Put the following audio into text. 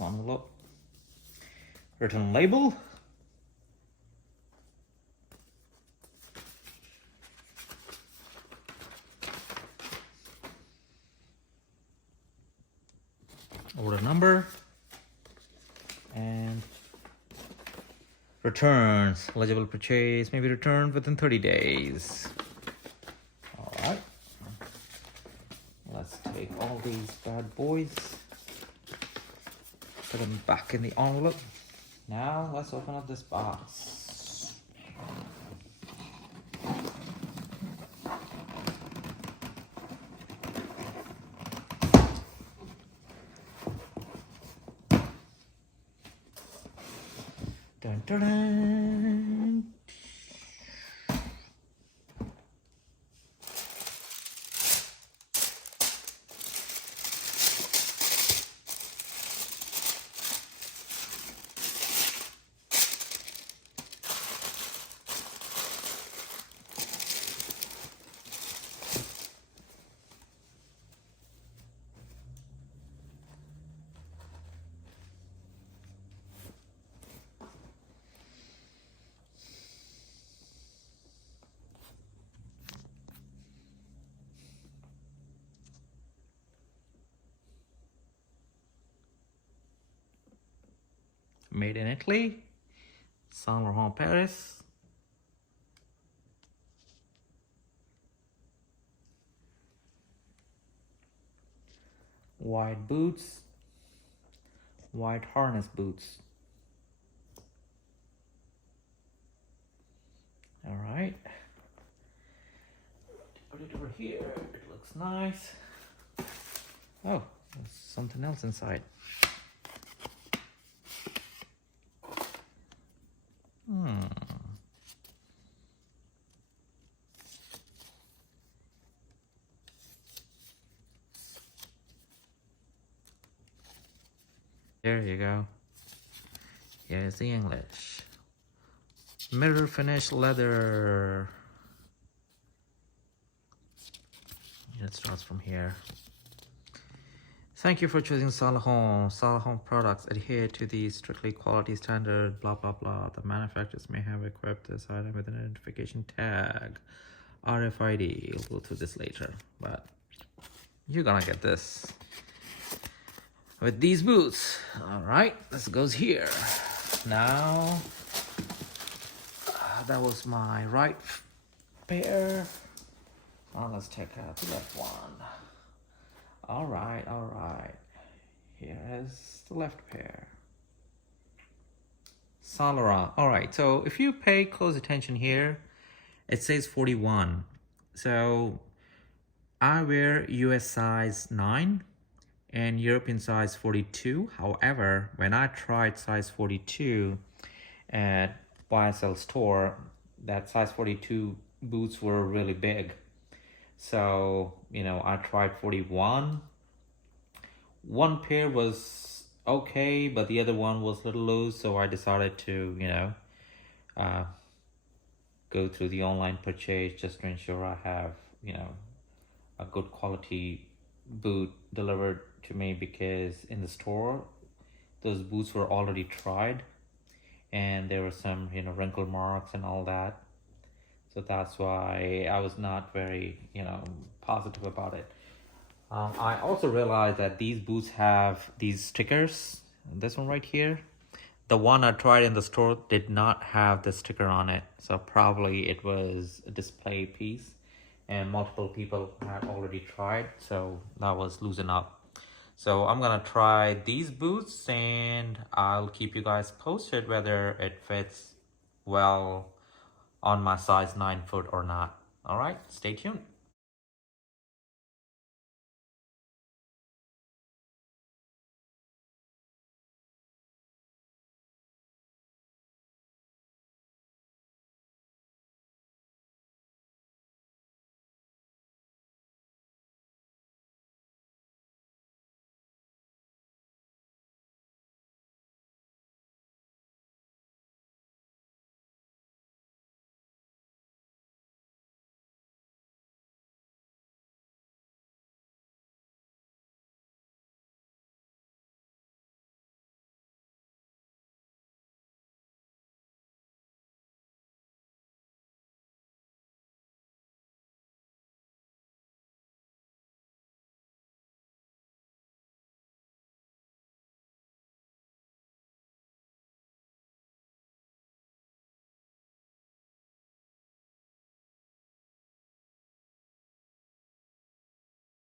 Envelope, return label, order number, and returns. Eligible purchase may be returned within 30 days. All right, let's take all these bad boys, put them back in the envelope. Now let's open up this box. Dun, dun, dun. Made in Italy, Saint Laurent, Paris. White boots, white harness boots. All right, put it over here. It looks nice. Oh, there's something else inside. There you go. Here's the English. Mirror finish leather. It starts from here. Thank you for choosing Saint Laurent. Saint Laurent products adhere to the strictly quality standard, blah, blah, blah. The manufacturers may have equipped this item with an identification tag, RFID. We'll go through this later, but you're gonna get this with these boots. All right, this goes here. Now, that was my right pair. Now let's check out the left one. All right. Here is the left pair. Saint Laurent. All right, so if you pay close attention here, it says 41. So I wear US size 9 and European size 42. However, when I tried size 42 at YSL store, that size 42 boots were really big. So, I tried 41. One pair was okay, but the other one was a little loose. So I decided to, go through the online purchase just to ensure I have, a good quality boot delivered to me, because in the store, those boots were already tried and there were some, wrinkle marks and all that. So that's why I was not very, positive about it. I also realized that these boots have these stickers. This one right here. The one I tried in the store did not have the sticker on it. So probably it was a display piece and multiple people had already tried. So that was loosened up. So I'm gonna try these boots and I'll keep you guys posted whether it fits well on my size 9 foot or not. All right, stay tuned.